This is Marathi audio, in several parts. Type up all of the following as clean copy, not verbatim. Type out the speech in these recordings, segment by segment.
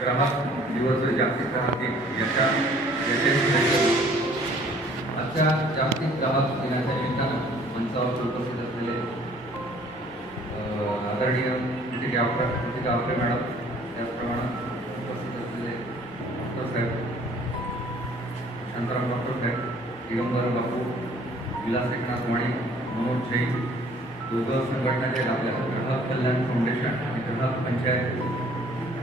ग्राहक दिवस जागतिक ग्राहक दिन आजच्या जागतिक ग्राहक दिनाच्या निमित्तानं मंचावर उपस्थित असलेले आदरणीय कृतिका आपटे मॅडम, त्याचप्रमाणे उपस्थित असलेले डॉक्टर साहेब, शांताराम डॉक्टर साहेब, दिगंबर बापू, विलास एकनाथ वाणी, मनोज जैन, दोघं संघटनाचे आपल्या ग्राहक कल्याण फाउंडेशन आणि ग्राहक पंचायत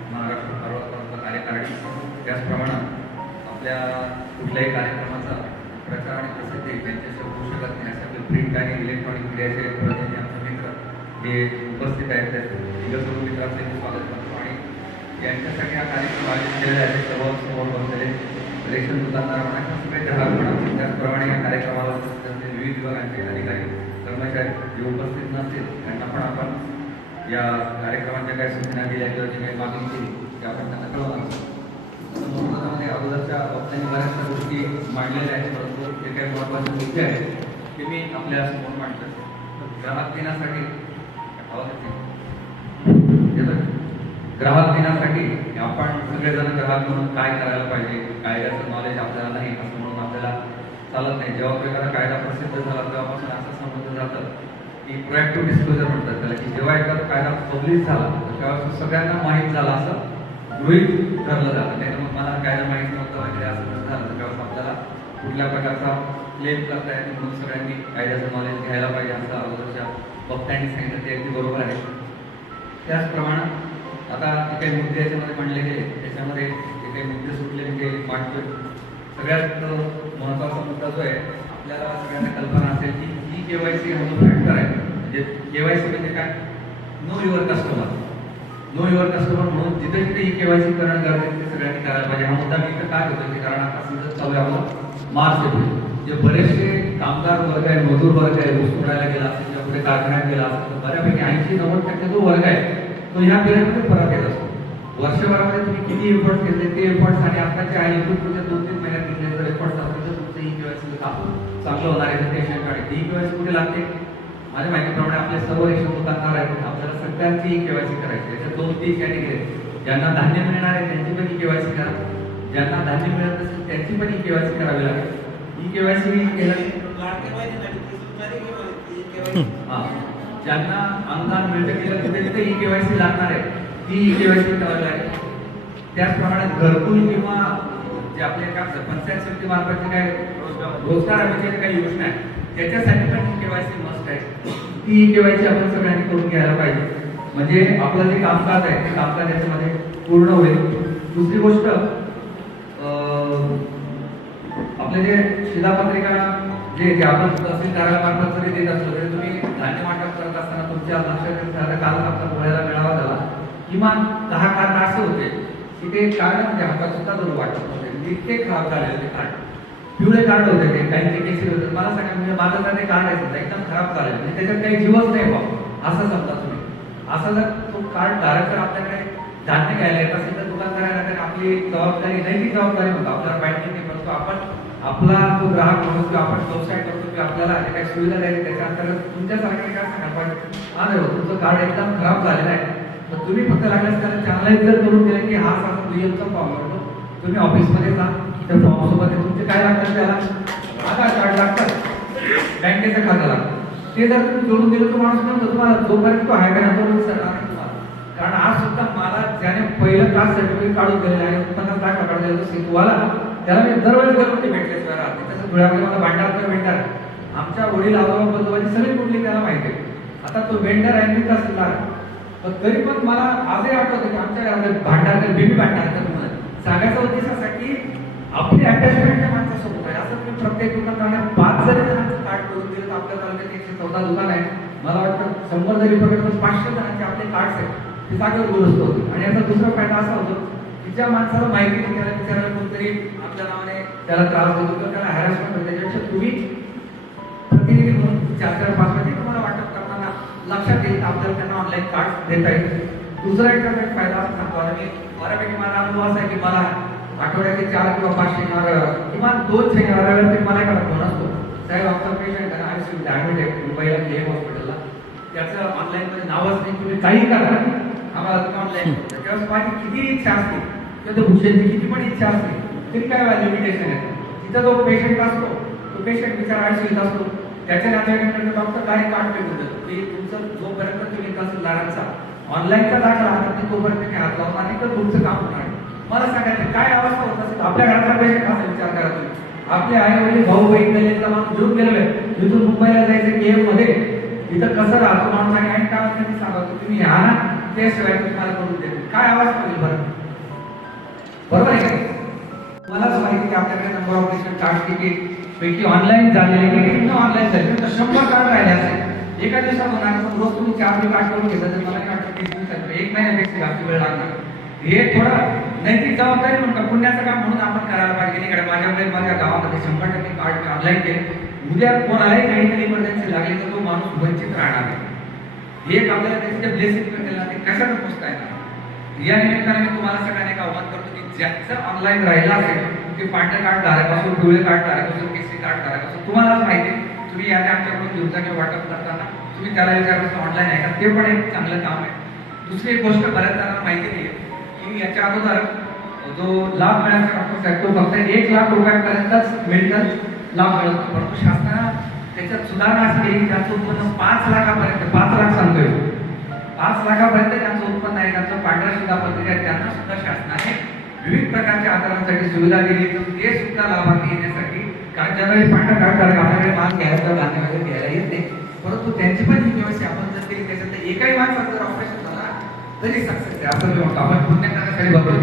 महाराष्ट्र सर्वसाधारण कार्यकारिणी, त्याचप्रमाणे आपल्या कुठल्याही कार्यक्रमाचा प्रचार आणि प्रसिद्धी त्यांच्याशी होऊ शकत नाही असे आपले प्रिंट आणि इलेक्ट्रॉनिक मीडियाचे प्रतिनिधी आमचे मित्र हे उपस्थित आहेत. सर्व मित्रांचे मी स्वागत करतो आणि यांच्यासाठी हा कार्यक्रम आयोजित केलेला आहे. सर्वांसमोर बसलेले रेशन दुकानदार म्हणा, सगळे ग्राहक म्हणा, त्याचप्रमाणे या कार्यक्रमाला उपस्थित असलेले विविध विभागांचे अधिकारी कर्मचारी जे उपस्थित नसतील त्यांना पण आपण या कार्यक्रमाच्या काही सूचना दिल्या किंवा जी काही मागणी केली ते आपण त्यांना कळवणार आहोत. महत्त्वामध्ये अगोदरच्या वक्त्यांनी बऱ्याचशा गोष्टी मांडलेल्या आहेत, परंतु जे काही महत्त्वाचे मुद्दे आहेत ते मी आपल्या समोर मांडतो. ग्राहक दिनासाठी आपण सगळेजण ग्राहक म्हणून काय करायला पाहिजे, कायद्याचं नॉलेज आपल्याला नाही असं म्हणून आपल्याला चालत नाही. जेव्हा एखादा कायदा प्रसिद्ध झाला तेव्हापासून असं समजलं जातं की प्रोएक्टिव्ह डिस्क्लोजर म्हणतात त्याला, की जेव्हा एखादा कायदा पब्लिश झाला तेव्हा सगळ्यांना माहीत झाला असं गृहीत धरलं जातं. नाही तर मग मला कायदा माहीत नव्हतं वगैरे असं झालं तेव्हा आपल्याला कुठल्या प्रकारचा क्लेम करता येते, म्हणून सगळ्यांनी कायद्याचं नॉलेज घ्यायला पाहिजे असं अगोदरच्या वक्त्यांनी सांगितलं, ते अगदी बरोबर आहे. त्याचप्रमाणे आता जे काही मुद्दे याच्यामध्ये मांडले गेले त्याच्यामध्ये जे काही मुद्दे सुटले ते मांडतोय. सगळ्यात महत्त्वाचा मुद्दा जो आहे, आपल्याला सगळ्यांना कल्पना असेल की KYC हा जो फॅक्टर आहे, म्हणजे KYC म्हणजे काय, know your customer. Know your customer म्हणून जिथे जिथे KYC करणं गरजेचं ते सगळ्यांनी करायला पाहिजे. हा मुद्दा मी इथं काय होतो की कारण आता सीझन चालू आहे आपला मार्च एप्रिल, जे बरेचसे कामगार वर्ग आहे, मजूर वर्ग आहे, ऊस तोडायला गेला असेल किंवा पुढे कारखान्यात गेला असेल तर बऱ्यापैकी 80-90% जो वर्ग आहे तो ह्या पिरियडमध्ये परत येत असतो. वर्षभरामध्ये तुम्ही किती एफर्ट्स घेतले ते एफर्ट्स आणि आताच्या आहे इथून पुढच्या 2-3 महिन्यात घेतले जर एफर्ट्स असेल तर तुमचं KYC काम चांगलं होणार आहे. टेन्शन काढे KYC कुठे लागते, माझ्या माहितीप्रमाणे आपले सर्व रेशन दुकानदार आहेत, आपल्याला सगळ्यांची KYC करायची. याच्यात 2-3 कॅटेगरी आहेत. ज्यांना धान्य मिळणार आहे त्यांची पण KYC करा, ज्यांना धान्य मिळत नसेल त्यांची पण KYC करावी लागेल. KYC केलं ज्यांना अनुदान मिळतं गेलं तिथे तिथे KYC लागणार आहे, ती KYC करावी लागेल. त्याचप्रमाणे घरकुल किंवा जे आपले काय पंचायत समिती मार्फतचे काय रोजगार हमीच्या काही योजना आहेत त्याच्यासाठी पण KYC मस्ट आहे. ती KYC आपण सगळ्यांनी करून घ्यायला पाहिजे, म्हणजे आपलं जे कामकाज आहे ते कामकाज याच्यामध्ये पूर्ण होईल. दुसरी गोष्ट, आपले जे शिधापत्रिका जे आपण तहसील कार्यालयामार्फत जरी देत असलो तरी तुम्ही धान्य वाटप करत असताना तुमच्या लक्षात काल आपला पोळ्याला मेळावा झाला, किमान 10 कार्ड असे होते की ते कार्ड म्हणजे हातात सुद्धा जरूर वाटप होते, इतके खराब झालेले ते कार्ड. पिवळे कार्ड होते ते, काही केसेस होते. मला सांगा, म्हणजे माझं तर ते कार्ड आहे सुद्धा एकदम खराब झालेलं, म्हणजे त्याच्यात काही जीवच नाही बाबा असं समजा तुम्ही. असं जर तो कार्ड धारक जर आपल्याकडे धान्य घ्यायला येत असेल तर दुकानदाराला आपली जबाबदारी नाही, ती जबाबदारी म्हणतो आपल्याला बँकेत नाही, परंतु आपण आपला तो ग्राहक म्हणून किंवा आपण व्यवसाय करतो की आपल्याला जे काही सुविधा द्यायची त्याच्या अंतर्गत तुमच्यासारखे काय सांगा पण हा नाही होत, तुमचं कार्ड एकदम खराब झालेलं आहे तर तुम्ही फक्त लागल्यास त्याला चॅनलाइज जर करून दिलं की हा असा दुय्यमचा फॉर्म करतो, तुम्ही ऑफिसमध्ये जा, त्या फॉर्म सोबत तुमचे काय लागतात, त्याला आधार कार्ड लागतात, बँकेचं खातं लागतं, ते जर तुम्ही जोडून दिलं तर माणूस म्हणतो तुम्हाला जोपर्यंत तो आहे का ना तोपर्यंत सरणार नाही तुम्हाला. कारण आज सुद्धा मला ज्याने पहिलं कास्ट सर्टिफिकेट काढून दिलेलं आहे, 50 लाख काढून सेतूवाला, त्याला मी दरवेळेस गेलो ते भेटले राहते. त्याचं धुळ्यामध्ये मला भांडार भेटणार, आमच्या वडील आजोबा बंधूबाची सगळी कुठली त्याला माहिती आहे. आता तो वेंडर आहे मी तहसीलदार, पण तरी पण मला आजही आठवतं की आमच्या घरात भांडार बेबी भांडार म्हणून सांगायचा उद्देश असा की आपली अटॅचमेंट त्या माणसासोबत आहे. असं तुम्ही प्रत्येक दुकानदाराने 5 जरी जणांचं कार्ड करून दिलं तर आपल्या तालुक्यात 114 दुकान आहे, मला वाटतं 100 जरी पकडलं तर 500 जणांचे आपले कार्ड्स आहेत ते जागेवर दुरुस्त होते. आणि याचा दुसरा फायदा असा होतो की ज्या माणसाला माहिती नाही त्याला विचारायला कोणतरी आपल्या नावाने त्याला त्रास देतो किंवा त्याला हॅरॅसमेंट होते, त्याच्यापेक्षा तुम्ही प्रतिनिधी म्हणून 4-5 महिने तुम्हाला वाटप करताना लक्षात येईल आपल्याला त्यांना ऑनलाईन कार्ड देता येईल. दुसरा एक फायदा असं सांगतो, आणि मी बऱ्यापैकी मला अनुभव असा आहे की मला आठवड्याचे 4 किंवा 5 शनिवार किमान 2 शनिवार मला एखादा फोन असतो, साहेब आमचा पेशंट आहे ICU ॲडमिट आहे मुंबईला KM हॉस्पिटलला, त्याचं ऑनलाईन मध्ये नावच नाही, तुम्ही काही करा आम्हाला तुम्ही ऑनलाईन. त्यावेळेस माझी किती इच्छा असते किंवा त्या भूषणची किती पण इच्छा असते तरी काय लिमिटेशन आहे. तिथं जो पेशंट असतो तो पेशंट विचार आयसीयूत असतो, त्याच्या नातेवाईकांकडे डॉक्टर डायरेक्ट कॉन्टॅक्ट होतात की तुमचं जोपर्यंत तुम्ही तहसीलदारांचा ऑनलाईनचा दाखला आणत नाही तोपर्यंत मी हात लावणार नाही तर तुमचं काम होणार. मला सांगायचं काय अवस्था होत असेल आपल्या घरातला पेशंट असा विचार करा तुम्ही. आपले आई वडील भाऊ बहीण गल्लीतला माणूस घेऊन गेलोय, तिथून मुंबईला जायचं केएम मध्ये, इथं कसं राहतो माणूस आणि ऐन कामात त्यांनी सांगावं तुम्ही या ना, त्याशिवाय तुम्हाला करून देते. काय अवस्था होईल बरं? बरोबर आहे का? मलाच माहिती की आपल्याकडे number of patient card ticket पैकी ऑनलाईन झालेले की ऑनलाईन झाले तर 100 कार्ड राहिले असेल एका दिवसात होणार. पण रोज तुम्ही 4 कार्ड करून घेतलं तर मला नाही वाटतं 30 दिवसात 1 महिन्यापेक्षा जास्त वेळ लागणार. हे थोडं नैतिक जबाबदारी म्हणून का पुण्याचं काम म्हणून आपण करायला पाहिजे. इकडे माझ्याकडे माझ्या गावामध्ये 100% कार्ड ऑनलाईन केले. उद्या कोणालाही मेडिकल इमर्जन्सी लागली तर तो माणूस वंचित राहणार आहे. हे एक आपल्याला त्याचे ब्लेसिंग केलं ना ते कशाचं पोचता येणार. या निमित्ताने मी तुम्हाला सगळ्यांना एक आव्हान करतो की ज्याचं ऑनलाईन राहिलं असेल ते पांढरे कार्ड धारकापासून पिवळे कार्ड धारकापासून केसरी कार्ड धारकापासून तुम्हालाच माहिती तुम्ही याने आमच्याकडून घेऊन किंवा वाटप करताना तुम्ही त्याला विचारलं ऑनलाईन आहे का, ते पण एक चांगलं काम आहे. दुसरी एक गोष्ट बऱ्याच जणांना माहिती नाही की याच्या अगोदर जो लाभ मिळायचा डॉक्टर साहेब तो फक्त 1 लाख रुपयांपर्यंतच मेडिकल लाभ मिळत होता. परंतु शासनानं त्याच्यात सुधारणा अशी केली की त्याचं उत्पन्न 5 लाखापर्यंत 5 लाख सांगतोय 5 लाखापर्यंत त्यांचं उत्पन्न आहे, त्यांचं पांढऱ्या शिधापत्रिका आहे, त्यांना सुद्धा शासनाने विविध प्रकारच्या आजारांसाठी सुविधा दिली. तर ते सुद्धा लाभार्थी येण्यासाठी कारण ज्यावेळी पांढरा कार्ड धारक आपल्याकडे माल घ्यायला धान्य वगैरे घ्यायला येत नाही, परंतु त्यांची पण ही व्यवस्था आपण जर केली त्याच्यात एकाही माणसाचं जर ऑपरेशन झाला तरी सक्सेस आहे असं मी म्हणतो. आपण पुण्य करण्यासाठी भरपूर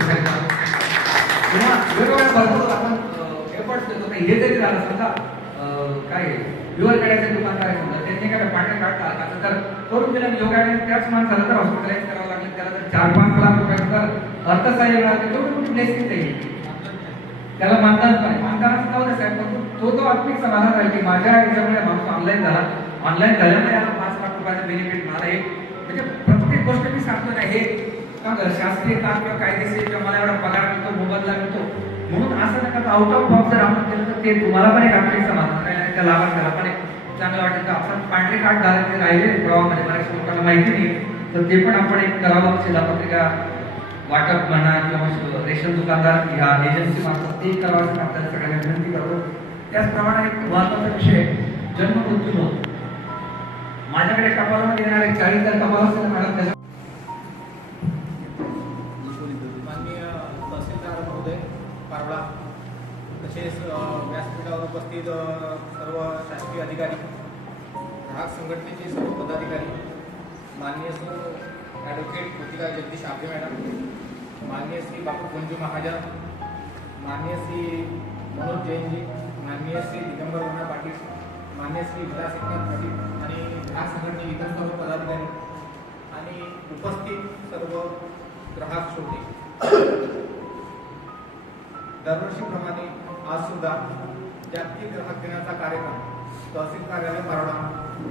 किंवा वेगवेगळ्या भरपूर आपण एफर्ट्स देतो. हे जरी झालं समजा काय युवर कड्याचे दुकानदार आहे समजा त्यांनी काय पांढऱ्या कार्ड धारकाचं तर करून दिलं योगाने त्याच माणसाला तर हॉस्पिटलाइज करावं लागलं त्याला जर 4-5 लाख रुपयाचं जर अर्थसहाय्य मिळालं तर तेवढी मोठी ब्लेसिंग देईल त्याला. मानधन पण मानधनाचं नाव नाही साहेब, तो आत्मिक समाधान आहे की माझ्या याच्यामुळे माणूस ऑनलाईन झाला, ऑनलाईन झाल्यामुळे याला 5 लाख रुपयाचं बेनिफिट मिळाला. हे म्हणजे प्रत्येक गोष्ट मी सांगतो ना हे शास्त्रीय काम किंवा कायदेशीर किंवा मला एवढा पगार मिळतो मोबदला मिळतो म्हणून असं नका आउट ऑफ बॉक्स जर आपण केलं तर ते तुम्हाला पण एक आत्मिक समाधान राहील आणि त्या लाभार्थ्याला पण एक चांगलं वाटेल. तर आपण पांढरे कार्ड धारक राहिले प्रवाहामध्ये बऱ्याचशा लोकांना माहिती नाही तर ते पण आपण एक करावं. शिधापत्रिका वाटप म्हणा किंवा रेशन दुकानदार ह्या एजन्सी मार्फत ते करावं असं आपल्याला सगळ्यांना विनंती करतो. त्याचप्रमाणे एक महत्त्वाचा विषय जन्म मृत्यू नोंद. माझ्याकडे टपालामध्ये येणार एक 40,000 टपाल असेल मॅडम त्याच्या माननीय तहसीलदार महोदय पारडा तसेच व्यासपीठावर उपस्थित सर्व शासकीय अधिकारी, ग्राहक संघटनेचे सर्व पदाधिकारी, माननीय श्री ॲडव्होकेट कृतिका जगदीश आपे मॅडम, माननीय श्री बापू पंजू महाजन, माननीय श्री मनोज जैनजी, माननीय श्री दिगंबर राणा पाटील, माननीय श्री विलास एकनाथ पाटील आणि ग्राहक संघटने इतर सर्व पदाधिकारी आणि उपस्थित सर्व ग्राहक श्रोते. दरवर्षीप्रमाणे आज सुद्धा जागतिक ग्राहक दिनाचा कार्यक्रम तहसील कार्यालय पारोडा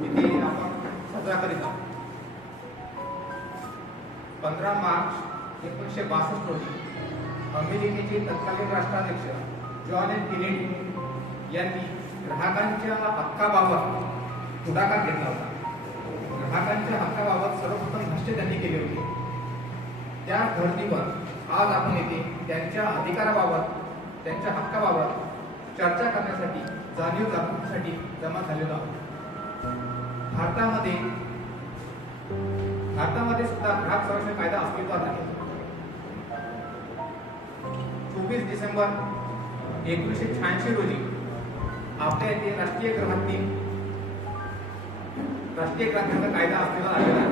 येथे आपण साजरा करीत आहोत. 15 मार्च 1962 रोजी अमेरिकेचे तत्कालीन राष्ट्राध्यक्ष जॉन एफ केनेडी यांनी ग्राहकांच्या हक्काबाबत पुढाकार घेतला होता. ग्राहकांच्या हक्काबाबत सर्वप्रथम भाष्य त्यांनी केले होते. त्या धर्तीवर आज आपण येथे त्यांच्या अधिकाराबाबत त्यांच्या हक्काबाबत चर्चा करण्यासाठी जाणीव जागृतीसाठी जमा झालेलो आहोत. भारतामध्ये सुद्धा ग्राहक संरक्षण कायदा अस्तित्वात आहे. 24 डिसेंबर 1986 रोजी आपल्या येथे राष्ट्रीय ग्राहक दिनाचा कायदा अस्तित्वात आलेला आहे.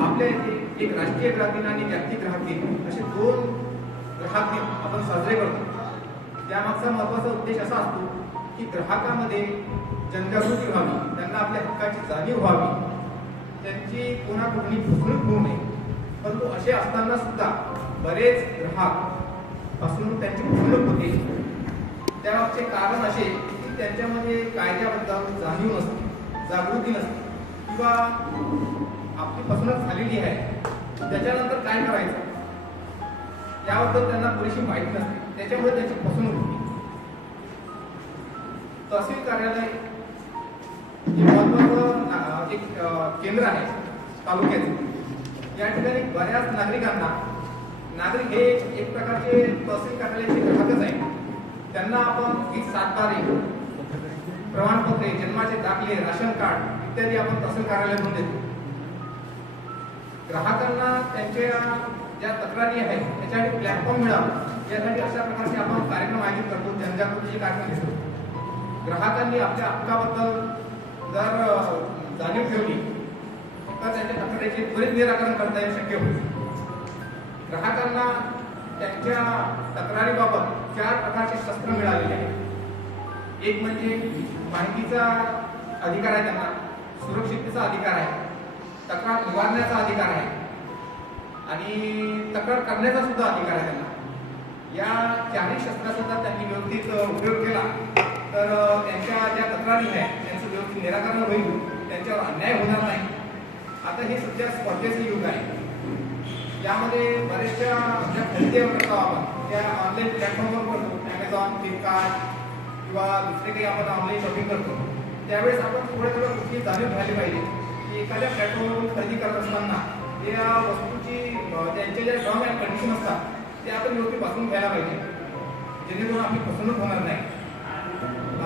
आपल्या येथे एक राष्ट्रीय ग्राहक दिन आणि जागतिक ग्राहक दिन असे 2 ग्राहक दिन आपण साजरे करतो. त्यामागचा महत्त्वाचा उद्देश असा असतो की ग्राहकांमध्ये जनजागृती व्हावी, त्यांना आपल्या हक्काची जाणीव व्हावी, त्यांची कोणाकुठली फसवणूक होऊ नये. परंतु असे असताना सुद्धा बरेच ग्राहक फसवणूक त्यांची फसवणूक होते. त्यामागचे कारण असे की त्यांच्यामध्ये कायद्याबद्दल जाणीव नसते, जागृती नसते किंवा आपली फसवणूक झालेली आहे त्याच्यानंतर काय करायचं याबद्दल त्यांना पुरेशी माहिती नसते. त्याच्यामुळे त्याची फसवणूक होते. तहसील कार्यालय हे महत्त्वाचं एक केंद्र आहे तालुक्याचं. या ठिकाणी बऱ्याच नागरिकांना नागरिक हे एक प्रकारचे तहसील कार्यालयाचे ग्राहकच आहे. त्यांना आपण वीज सातबारे, प्रमाणपत्रे, जन्माचे दाखले, राशन कार्ड इत्यादी आपण तहसील कार्यालयातून देतो. ग्राहकांना त्यांच्या ज्या तक्रारी आहेत त्याच्यासाठी प्लॅटफॉर्म मिळावा यासाठी अशा प्रकारचे आपण कार्यक्रम आयोजित करतो, जनजागृतीचे कार्यक्रम घेतो. ग्राहकांनी आपल्या हक्काबद्दल जर जाणीव ठेवली तर त्यांच्या तक्रारीचे त्वरित निराकरण करता येणं शक्य होईल. ग्राहकांना त्यांच्या तक्रारीबाबत 4 प्रकारचे शस्त्र मिळालेले आहेत. एक म्हणजे माहितीचा अधिकार आहे, त्यांना सुरक्षिततेचा अधिकार आहे, तक्रार निवारण्याचा अधिकार आहे आणि तक्रार करण्याचा सुद्धा अधिकार आहे त्यांना. या 4ही शस्त्राचा त्यांनी व्यवस्थित उपयोग केला तर त्यांच्या ज्या तक्रारी आहेत त्यांचं व्यवस्थित निराकरण होईल, त्यांच्यावर अन्याय होणार नाही. आता हे सध्या स्पर्धेचं युग आहे. यामध्ये बऱ्याचशा ज्या खरेदी करतो आपण त्या ऑनलाईन प्लॅटफॉर्मवर करतो, ॲमेझॉन, फ्लिपकार्ट किंवा दुसरे काही आपण ऑनलाईन शॉपिंग करतो. त्यावेळेस आपण थोड्या गोष्टी जाणीव घ्यायला पाहिजे की एखाद्या प्लॅटफॉर्मवरून खरेदी करत असताना त्या वस्तूची त्यांचे जे टर्म अँड कंडिशन असतात ते आपण व्यवस्थित वाचून घ्यायला पाहिजे, जेणेकरून आपली फसवणूक होणार नाही.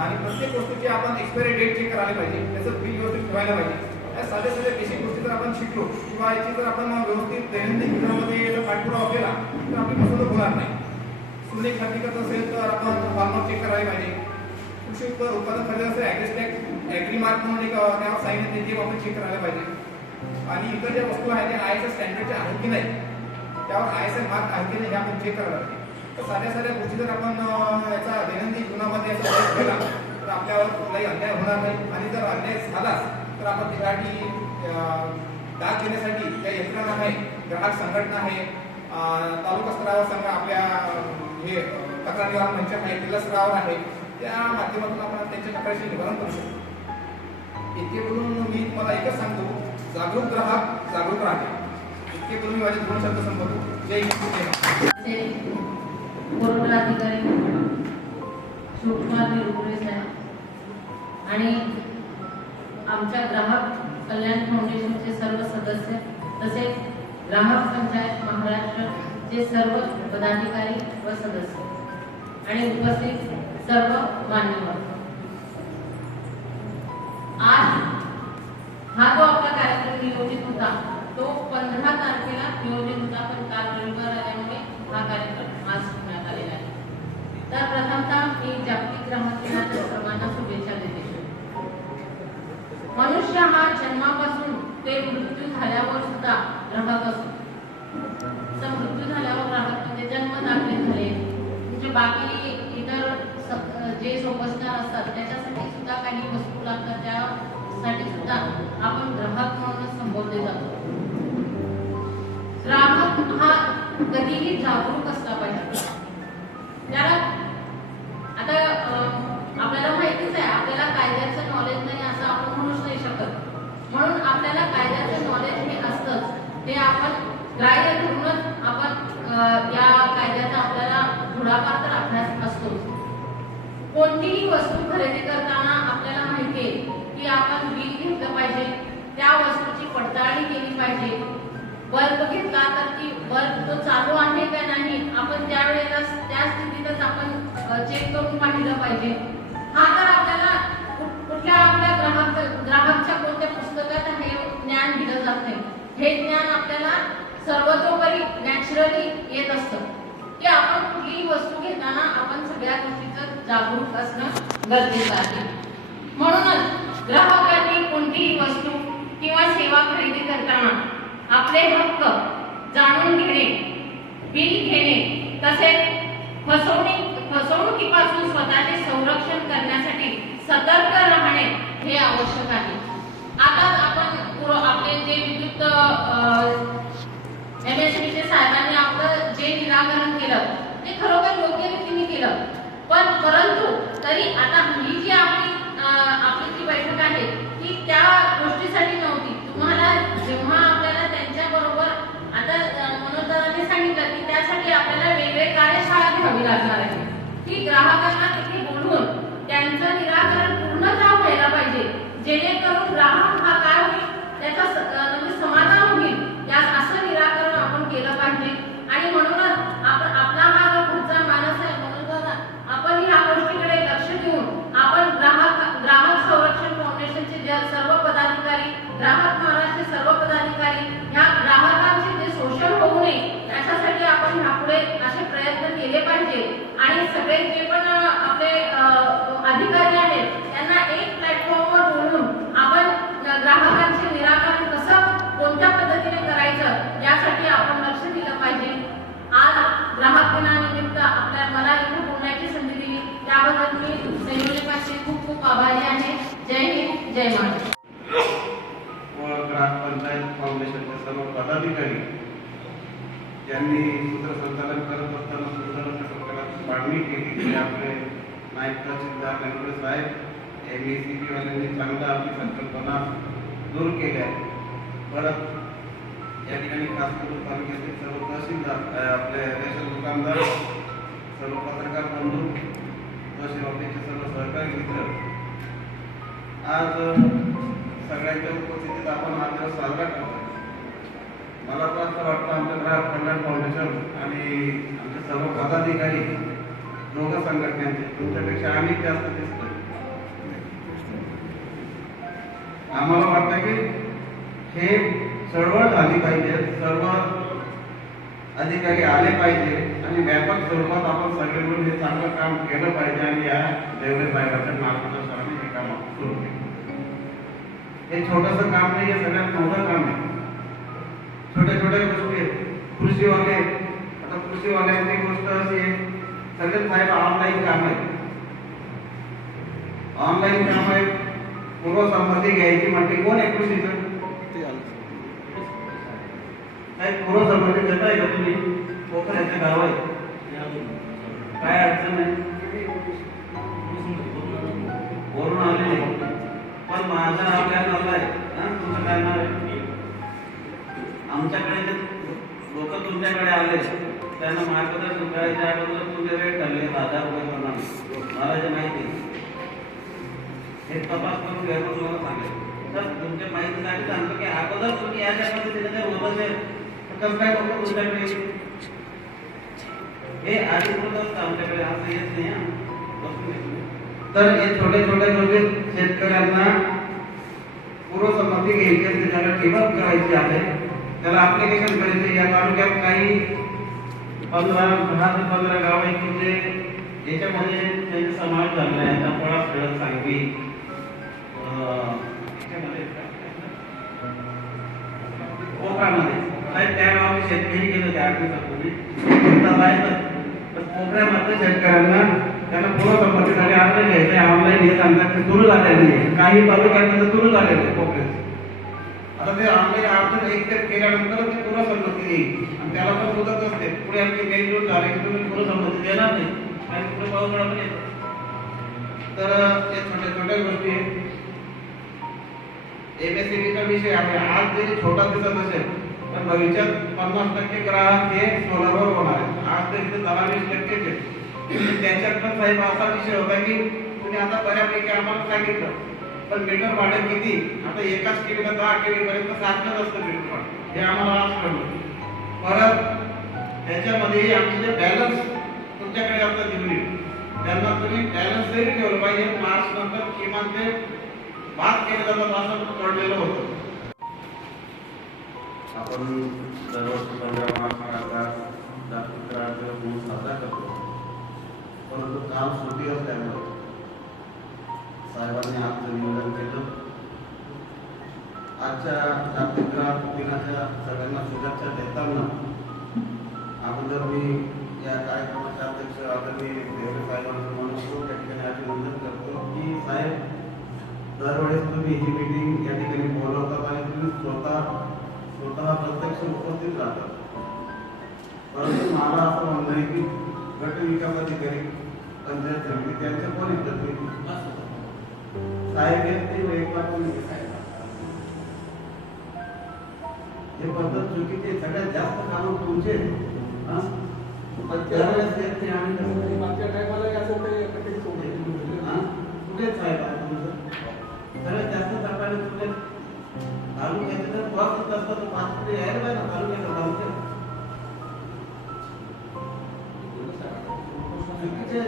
आणि प्रत्येक वस्तूची आपण एक्सपायरी डेट चेक करायला पाहिजे, त्याचं बिल व्यवस्थित ठेवायला पाहिजे. या साध्या साध्या बेसिक गोष्टी जर आपण शिकलो किंवा याची जर आपण व्यवस्थित दैनंदिन जीवनामध्ये पाठपुरावा केला तर आपली फसवणूक होणार नाही. सोने खरेदी करत असेल तर आपण फॉर्मर चेक करायला पाहिजे. कृषी उत्पादन खरेदी असेल ॲग्रीस्टॅक ॲग्री मार्क म्हणून एक त्यावर साईन येते ते आपण चेक करायला पाहिजे. आणि इतर ज्या वस्तू आहेत त्या ISO स्टँडर्डच्या आहेत की नाही, त्यावर ISO मार्क आहे की नाही हे आपण चेक करायला पाहिजे. तर साध्या साध्या गोष्टी जर आपण याचा दैनंदिन जीवनामध्ये याचा वापर केला तर आपल्यावर कुठलाही अन्याय होणार नाही. आणि जर अन्याय झालाच तर आपण त्यासाठी दाद देण्यासाठी ज्या यंत्रणा आहे, ग्राहक संघटना आहे, तालुका स्तरावर संघ आपल्या हे तक्रार निवारण मंच आहे, जिल्हा स्तरावर आहे, त्या माध्यमातून आपण त्यांच्या तक्रारीचे निवारण करू शकतो. इतके बोलून मी तुम्हाला एकच सांगतो, जागरूक ग्राहक जागरूक राहते. इतके बोलून मी माझे 2 शब्द संपवतो. जय हिंद. पुरवठा अधिकारी शिवकुमार निरुपरे साहेब आणि आमच्या ग्राहक कल्याण फाउंडेशनचे सर्व सदस्य तसेच ग्राहक पंचायत महाराष्ट्रचे सर्व पदाधिकारी व सदस्य आणि उपस्थित सर्व मान्यवर, आज हा जो आपला कार्यक्रम नियोजित होता तो 15 तारखेला नियोजित होता, पण काल रविवार आल्यामुळे हा कार्यक्रम आज ठेवण्यात आलेला आहे. तर प्रथमतः मी जागतिक ग्राहक दिनाच्या सर्वांना शुभेच्छा देते. मनुष्य हा जन्मापासून ते मृत्यू झाल्यावर सुद्धा ग्राहक असतो. तर मृत्यू झाल्यावर ग्राहक म्हणजे जन्म दाखले झाले, म्हणजे बाकी इतर जे सोपस्कार असतात त्याच्यासाठी सुद्धा काही वस्तू लागतात, त्यासाठी सुद्धा आपण ग्राहक म्हणून संबोधले जातो. ग्राहक हा कधीही जागरूक असला पाहिजे. त्याला आता आपल्याला माहितीच आहे, आपल्याला कायद्याचं नॉलेज नाही असं आपण म्हणूच नाही शकत. म्हणून आपल्याला कायद्याचं नॉलेज हे असतंच, ते आपण ग्राह्य धरूनच आपण या कायद्याचा आपल्याला थोडाफार तर अभ्यास असतोच. कोणतीही वस्तू खरेदी करताना आपल्याला माहिती आहे की आपण बिल घेतलं पाहिजे, त्या वस्तूची पडताळणी केली पाहिजे. बल्ब घेतला तर ती बल्ब तो चालू आहे का नाही आपण त्यावेळेला त्या स्थितीतच आपण चेक करून पाहिलं पाहिजे. हा तर आपल्याला कुठल्या आपल्या ग्राहकच्या कोणत्या पुस्तकात हे ज्ञान दिलं जात नाही. हे ज्ञान आपल्याला सर्वतोपरी नॅचरली येत असतं की आपण कुठलीही वस्तू घेताना आपण सगळ्या गोष्टीचं जागरूक असणं गरजेचं आहे. म्हणूनच ग्राहकांनी कोणतीही वस्तू किंवा सेवा खरेदी करताना आपले हक्क जाणून घेणे, बिल घेणे तसेच फसवणुकीपासून स्वतःचे संरक्षण करण्यासाठी सतर्क राहणे हे आवश्यक आहे. आता आपण आपले जे विद्युत MSPचे साहेबांनी आपलं जे निराकरण केलं ते खरोखर योग्य रीतीने केलं, पण परंतु तरी आता ही जी आपली जी बैठक आहे ती त्या गोष्टीसाठी नव्हती. तुम्हाला जेव्हा आपल्याला त्यांच्या बरोबर आता मनोजदारांनी सांगितलं की त्यासाठी आपल्याला वेगळे कार्यशाळा घ्यावी लागणार आहे की ग्राहकांना तिथे बोलवून त्यांचं निराकरण पूर्णतः व्हायला पाहिजे, जेणेकरून ग्राहक हा काय होईल त्याचा म्हणजे समाधान होईल. या असं निराकरण आपण केलं पाहिजे. आणि म्हणून ज्यांनी सूत्रसंचालन करत असताना सूत्रसंचालनाची मागणी केली की आपले नायब तहसीलदार नेमके साहेब MECP वाल्यांनी चांगला आपली संकल्पना दूर केल्या. परत या ठिकाणी खास करून तालुक्यातील सर्व तहसीलदार, आपले रेशन दुकानदार, सर्व पत्रकार बंधू, तहसील ऑफिसचे सर्व सहकारी मित्र, आज सगळ्यांच्या उपस्थितीत आपण हा दिवस साजरा करतो. मला तर असं वाटतं आमच्या ग्राहक कल्याण फाउंडेशन आणि आमचे सर्व पदाधिकारी दोघं संघटनांचे तुमच्यापेक्षा आम्ही जास्त दिसतो. आम्हाला वाटतं की हे चळवळ झाली पाहिजे, सर्व अधिकारी आले पाहिजे आणि व्यापक स्वरूपात आपण सगळे मिळून हे चांगलं काम केलं पाहिजे आणि या देवरे साहेबांच्या मार्गदर्शनाने हे काम सुरू केलं. हे छोटंसं काम नाही, हे सगळ्यात मोठं काम आहे. छोट्या छोट्या गोष्टी आहेत. कृषीवाले, आता कृषीवाल्यांची गोष्ट अशी आहे, सगळे साहेब ऑनलाईन काम आहे. ऑनलाईन काम आहे. पूर्वसंमती घ्यायची म्हणजे कोण आहे कृषीचं? काय पूर्वसंमती देताय का तुम्ही? पोखऱ्याचे गाव आहे, काय अडचण नाही, वरून आलेले. पण माझा नाव काय नाव आहे, तुमचं काय नाव आहे? आमच्याकडे जे लोक तुमच्याकडे आले त्यांना मार्गदर्शन करायच्या अगोदर तुमचे रेट ठरले 1000 रुपये प्रमाणे. मला जे माहिती हे तपास करून घ्यायला तुम्हाला सांगेल. तर तुमच्या माहितीसाठी सांगतो की अगोदर तुम्ही याच्या पद्धतीने जर होत असेल तर कसं काय लोक तुमच्याकडे हे अधिकृत आमच्याकडे असं येत नाही. तर हे छोटे छोटे छोटे शेतकऱ्यांना पूर्वसंमती घ्यायची असते, त्याला ठिबक करायची आहे, त्याला ऍप्लिकेशन करायचे. या तालुक्यात काही 10 ते 15 गाव आहेत की जे याच्यामध्ये त्यांचा समावेश झालेला आहे. त्यामुळे खेळत सांगवी कोकणामध्ये काय त्या गावात शेतकरी गेलं त्या आठवड्यापूर्वी कोकणामध्ये शेतकऱ्यांना त्यांना पूर्वसंमतीसाठी अर्ज घ्यायचे ऑनलाईन हे सांगतात सुरू झालेली आहे. काही तालुक्यात सुरू झालेले आहे कोकणात. आता ते ऑनलाईन अर्ज एक केल्यानंतर ते पूर्वसंमती येईल आणि त्याला पण मुदत असते. पुढे आमची मेलजोड झाली की तुम्ही पूर्वसंमती देणार नाही आणि पुढे पावसाळा पण येतो. तर हे छोट्या छोट्या गोष्टी MSCBचा विषय आहे. आज जरी छोटा दिसत असेल पण भविष्यात 50% ग्राहक हे सोलारवर होणार आहेत. आज तरी ते 10-20% आहेत. त्याच्यात पण साहेब असा विषय होता की तुम्ही आता बऱ्यापैकी आम्हाला सांगितलं, पण मीटर भाडे किती? आता एकाच केवीला 10 केवी पर्यंत सारखंच असतं मीटर भाडं, हे आम्हाला आज कळलं. परत त्याच्यामध्ये आमचे जे बॅलन्स तुमच्याकडे असतात दिवली, त्यांना तुम्ही बॅलन्स जरी ठेवलं पाहिजे. मार्च नंतर किमान ते बाद केलं जातात असं कळलेलं होतं. आपण दरवर्षी 15 मार्चला जागतिक ग्राहक दिवस म्हणून साजरा करतो, परंतु काल सुट्टी असल्यामुळे साहेबांनी आजचं नियोजन केलं. आजच्या जागतिक ग्राहक दिनाच्या सगळ्यांना शुभेच्छा देताना अगोदर मी या कार्यक्रमाचे अध्यक्ष आदरणीय देवरे साहेबांचं मनपूर्वक या ठिकाणी अभिनंदन करतो की साहेब, दरवेळेस तुम्ही ही मीटिंग या ठिकाणी बोलवतात आणि तुम्ही स्वतः प्रत्यक्ष उपस्थित राहतात. परंतु मला असं म्हणणं आहे की गट विकास अधिकारी, पंचायत समिती त्यांच्या पण येतात साहेब येत नाही, एक बार पण हे पद्धत चुकीची. सगळ्यात जास्त कामं तुमचे त्यावेळेस येत नाही. आम्ही मागच्या टायमाला असं कुठेच साहेब तुमचं सगळ्यात जास्त सरकारने तुमच्या तालुक्याचे जर प्रॉफिट असतं तर 5 कोटी यायला पाहिजे ना तालुक्याच्या.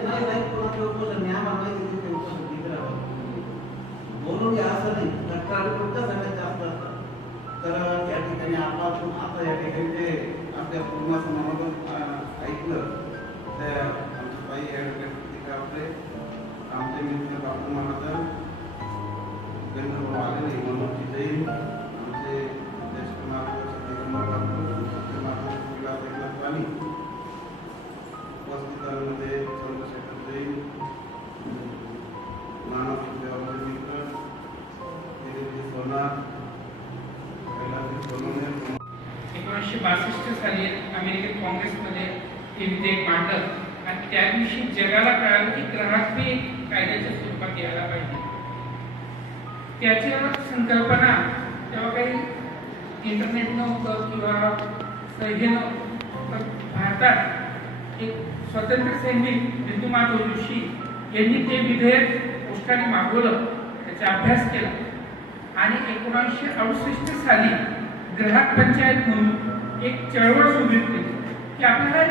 नाही कोणाचे उपोषण नाही, आम्हाला माहिती तिथे उपोषण तिथे राहावं बोलून घ्या असं नाही. तक्रारी तुमच्या सगळ्यात जास्त असतात. तर या ठिकाणी आपण आता या ठिकाणी जे आपल्या पूर्ण समाजातून ऐकलं ते आमचे ताई ॲडव्होकेट आपले आमचे मित्र डॉक्टर महाराज केंद्र आलेले मनोजी जैन, आमचे ज्येष्ठ मार्गदर्शक दिगंबर पाणी उपस्थितांमध्ये चंद्रशेखर जैन, नाना देवाचे मित्र सोनार 1962 साली आम्ही अमेरिकन काँग्रेसमध्ये ते विधेयक मांडलं आणि त्या दिवशी जगाला कळालं की ग्राहक बी कायद्याच्या स्वरूपात यायला पाहिजे. त्याच्या संकल्पना तेव्हा काही इंटरनेट नव्हतं किंवा हे नव्हतं, तर भारतात एक स्वतंत्र सैनिक बिंदू माधव जोशी यांनी ते विधेयक पोस्टाने मागवलं, त्याचा अभ्यास केला आणि 1968 साली ग्राहक पंचायत म्हणून एक चळवळ सुरू केली की आपल्याला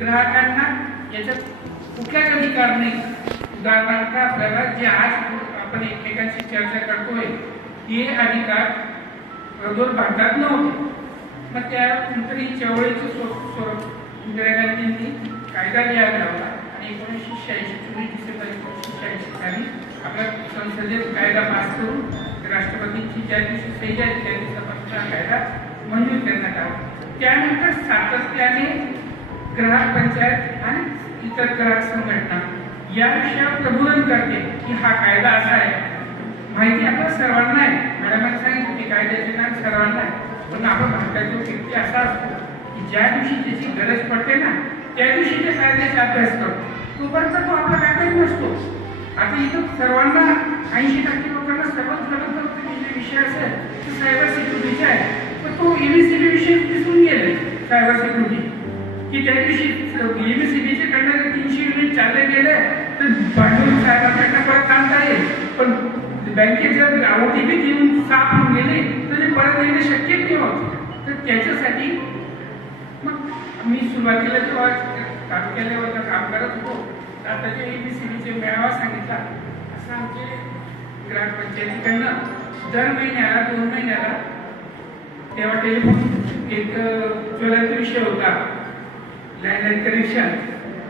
ग्राहकांना याच्यात कुठलाच अधिकार नाही. उदाहरणार्थ आपल्याला जे आज आपण एकमेकांशी चर्चा करतोय हे अधिकार प्रबळ भारतात नव्हते. मग त्या नंतर चळवळीचं स्वरूप इंदिरा गांधींनी कायदा लिहायला लावला आणि 1986 24 डिसेंबर 1986 साली आपल्या संसदेत कायदा पास करून राष्ट्रपतींची ज्या दिवशी सही झाली त्या दिवसापासून कायदा मंजूर करण्यात आला. त्यानंतर सातत्याने ग्राहक पंचायत आणि इतर ग्राहक संघटना या विषयावर प्रबोधन करते की हा कायदा असा आहे. माहिती आपल्या सर्वांना आहे, मॅडमांनी सांगितलं की कायद्याचे ज्ञान सर्वांना आहे, पण आपण भारतातील व्यक्ती असा असतो की ज्या दिवशी त्याची गरज पडते ना त्या दिवशी ते कायद्याचा अभ्यास करतो, तोपर्यंत तो आपला कायदा नसतो. आता इथं सर्वांना 80% लोकांना सर्वात गरज विषय असेल तर सायबर सिक्युरिटीचा आहे, पण तो एमएससीबी विषय दिसून गेले सायबर सिक्युरिटी की त्या दिवशी एमएससीबीचे कडनं 300 युनिट चालले गेले तर भांडवल साहेबांकडनं परत आणता येईल, पण बँकेत जर OTP देऊन साफ होऊन गेले तर ते परत येणं शक्य नाही होत. तर त्याच्यासाठी मग मी सुरुवातीला जेव्हा तालुक्यावर काम करत होतो तर आता जे एमएससीबीचे मेळावा सांगितला असं आमचे ग्राहक पंचायतीकडनं दर महिन्याला 2 महिन्याला तेव्हा टेलिफोन एक ज्वलंत विषय होता, लँडलाईन कनेक्शन,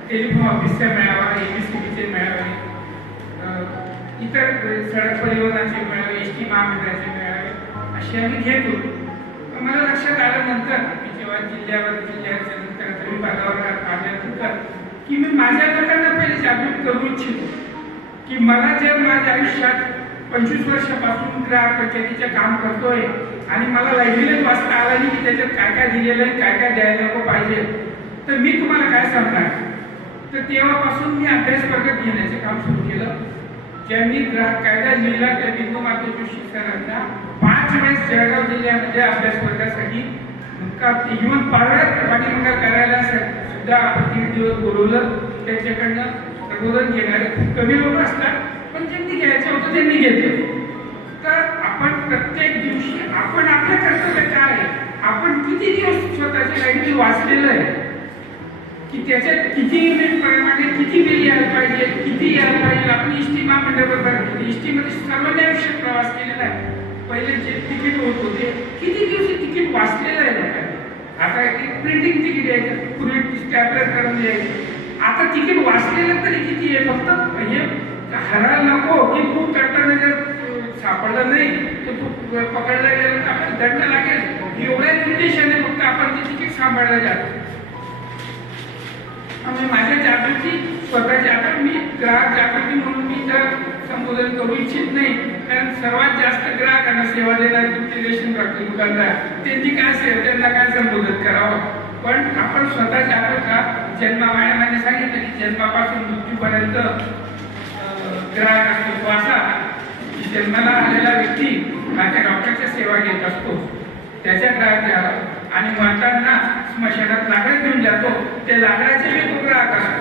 टेलिफोन ऑफिसचा मेळावा, एमएससीबीचे मेळावे, इतर सडक परिवहनाचे मेळावे, एसटी महामंडळाचे मेळावे असे आम्ही घेत होतो. मला लक्षात आलं नंतर मी जेव्हा जिल्ह्याच्या नंतर विभागावर आल्यानंतर की मी माझ्या लोकांना पहिले जागृत करू इच्छितो की मला जर माझ्या आयुष्यात 25 वर्षापासून ग्राहक पंचायतीचे काम करतोय आणि मला लायब्ररीत वाचता आला नाही की त्याच्यात काय काय दिलेलं आहे, काय काय द्यायला नको पाहिजे, तर मी तुम्हाला काय सांगणार. तर तेव्हापासून मी अभ्यास वर्गात घेण्याचे काम सुरू केलं. ज्यांनी ग्राहक कायदा लिहिला त्या बिंदू माधव जोशी सरांना 5 वेळेस जळगाव जिल्ह्यामध्ये अभ्यास वर्गासाठी इव्हन पारळ्यात पाणीमंगल कार्यालयात सुद्धा आपण 3 दिवस बोलवलं. त्यांच्याकडनं प्रबोधन घेणारे खूप कमी लोक असतात, पण ज्यांनी घ्यायचं होतं त्यांनी घेतलं. तर आपण प्रत्येक दिवशी आपण आपलं कर्तव्य काय आहे, आपण किती दिवस स्वतःच्या लाईफमध्ये वाचलेलं आहे की त्याच्यात किती युनिट प्रमाणे किती बिल यायला पाहिजे, किती यायला पाहिजे. आपण एसटी महामंडळाबरोबर एसटीमध्ये सर्वांनी आयुष्यात प्रवास केलेला आहे. पहिले जे तिकीट होत होते किती दिवस तिकीट वाचलेलं आहे लोकांनी. आता प्रिंटिंग तिकीट यायचं, पूर्वी स्टॅपलर करून द्यायचं, आता तिकीट वाचलेलं तरी किती आहे. फक्त हे हरायला नको की बुक करताना जर सापडलं नाही तर तू पकडला गेला तर आपण दंड लागेल एवढ्या निर्देशाने फक्त आपण ते तिकीट सांभाळलं जातं. माझ्या जागृती स्वतःची आता मी ग्राहक जागृती म्हणून मी तर संबोधन करू इच्छित नाही, कारण सर्वात जास्त ग्राहकांना सेवा देणारे तुमचे रेशन प्राप्ती दुकानदार त्यांनी काय सेवा, त्यांना काय संबोधन करावं. पण आपण स्वतः जागृत राहा. जन्माने सांगितलं की जन्मापासून मृत्यूपर्यंत ग्राहक असतो. तो असा की जन्माला आलेला व्यक्ती माझ्या डॉक्टरच्या सेवा घेत असतो, त्याच्या ग्राहक झाला आणि मरताना स्मशानात लाकड घेऊन जातो, ते लाकडाचे मी तो ग्राहक असतो.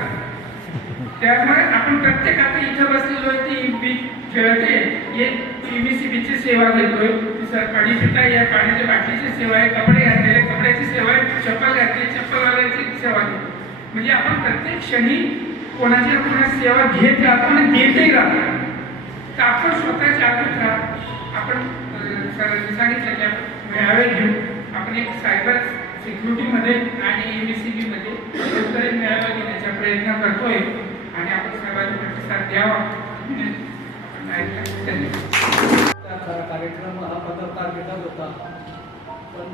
त्यामुळे आपण प्रत्येक आता इथं बसलेलो ती खेळते एमएससीबीची सेवा घेतोय, पाणी पिता या पाण्याच्या बाटलीची सेवा आहे, कपडे घातलेले कपड्याची सेवा आहे, चप्पल घातली चप्पलवाल्याची सेवा घेतो. म्हणजे आपण प्रत्येक क्षणी कोणाच्या कोणा सेवा घेत राहतो आणि देतही राहतो. तर आपण स्वतः जागृत राहा. आपण सरांनी सांगितलं की आपण मेळावे घेऊ. आपण एक सायबर सिक्युरिटीमध्ये आणि एमएससीबीमध्ये लवकर मेळावा घेण्याचा प्रयत्न करतोय आणि आपण सर्वांनी प्रतिसाद द्यावा. कार्यक्रम हा 15 तारखेचा होता, पण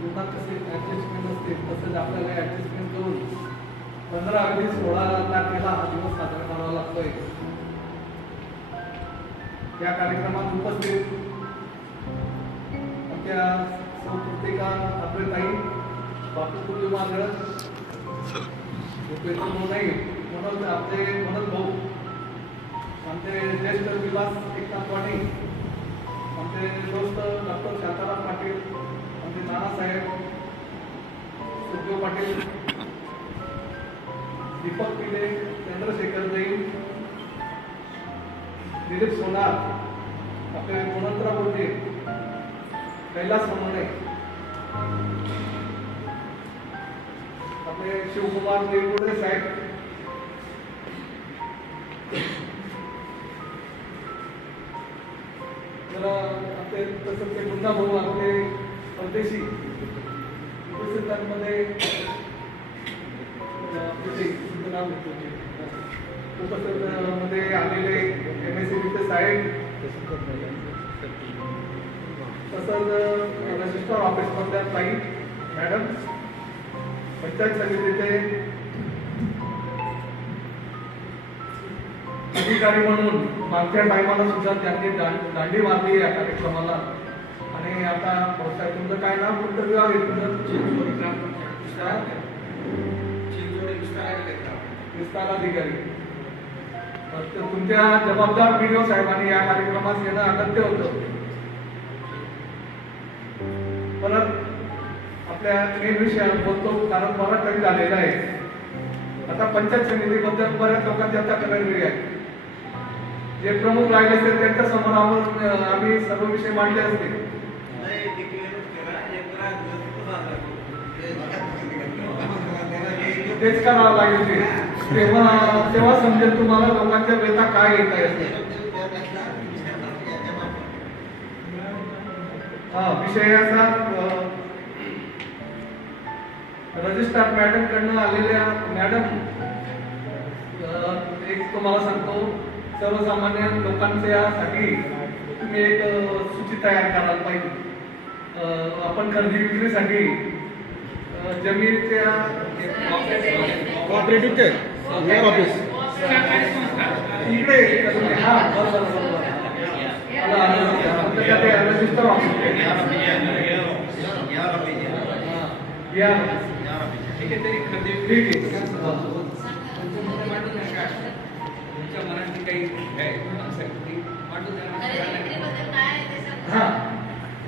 विभाग कसे ॲडजस्टमेंट असते तसंच आपल्याला ॲडजस्टमेंट करून 15 अगदी 16 तारखेला हा दिवस साजरा करावा लागतोय. या कार्यक्रमात उपस्थित आमच्या संस्कृतिका आपले ताई वाहतूक मार्ग उपयोग नाही म्हणून आपले मनोज भाऊ आमचे ज्येष्ठ विलास एकनाथ वाणी आमचे दोस्त डॉक्टर शांताराम पाटील आमचे नानासाहेब सुखदेव पाटील दीपक पिले चंद्रशेखर जैन दिलीप सोनार आपले गुणवंतराव बोलते कैलास सोनवणे आपले शिवकुमार देवगुडे साहेब तर आपले तसंच ते मुन्ना भाऊ आपले परदेशी उपस्थितांमध्ये नाव उपस्थितांमध्ये आलेले MSCBचे साहेब तसंच रजिस्ट्रार ऑफिसमधल्या ताई मॅडम पंचायत समितीचे अधिकारी म्हणून मागच्या टायमाला सुद्धा त्यांनी दांडी मारली या कार्यक्रमाला आणि आता भाऊसाहेब तुमचं काय नाव तुमचं गाव आहे तुमचं विस्तार अधिकारी तर तुमच्या जबाबदार व्हिडिओ साहेबांनी या कार्यक्रमात येणं अगत्य होतं परत आपल्या मेन विषयात बोलतो कारण बराच कमी झालेला आहे आता पंचायत समितीबद्दल बऱ्याच लोकांची आता करायची आहे जे प्रमुख राहिले असतील त्यांच्या समोर आम्ही सर्व विषय मांडले असतील तेच करावं लागेल तेव्हा समजेल तुम्हाला लोकांच्या व्यथा काय येत आहे विषय असा रजिस्ट्रार मॅडम कडनं आलेल्या मॅडम एक तुम्हाला सांगतो सर्वसामान्य लोकांच्यासाठी तुम्ही एक सूची तयार करायला पाहिजे आपण खरेदी विक्रीसाठी जमिनीच्या कोऑपरेटिव्हचे ऑफिस इकडे हा बरोबर रजिस्टर ऑफिस ठीक आहे तरी खरेदी ठीक आहे तुमच्या मनात काही विक्रीबद्दल काय आहे ते सांगा. हा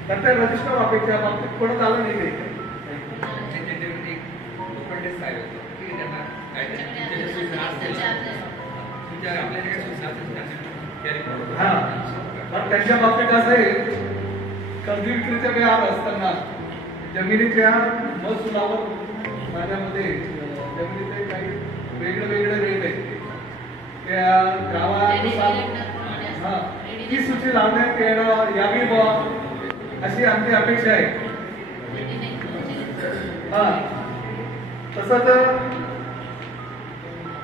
तर त्या रजिस्टर ऑफिसच्या बाबतीत कोण झालं नाही ते हा पण त्यांच्या बाबतीत असं आहे खरेदी विक्रीच्या व्यवहार असताना जमिनीच्या महसुलावर माझ्यामध्ये जमिनीचे काही वेगळे रेट आहेत त्या गावानुसार हा ती सूची लावण्यात यावी बुवा अशी आमची अपेक्षा आहे हा तसंच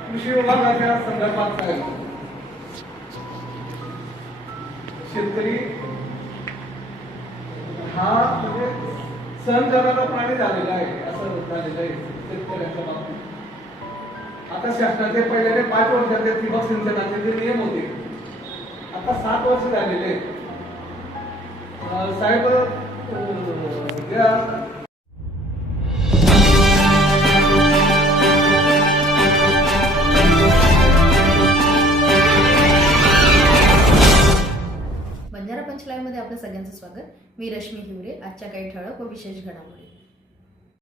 कृषी विभागाच्या संदर्भात काय शेतकरी हा म्हणजे सहन करायला प्राणी झालेला आहे असं झालेलं आहे शेतकऱ्यांच्या बाबतीत आता शासनाचे पहिले 5 वर्षाचे ठिबक सिंचनाचे जे नियम होते आता 7 वर्ष झालेले आहेत साहेब त्या बंजारा पंच लाईव्हमध्ये आपलं सगळ्यांचं स्वागत. मी रश्मी हिवरे. आजच्या काही ठळक व विशेष घडामोडी.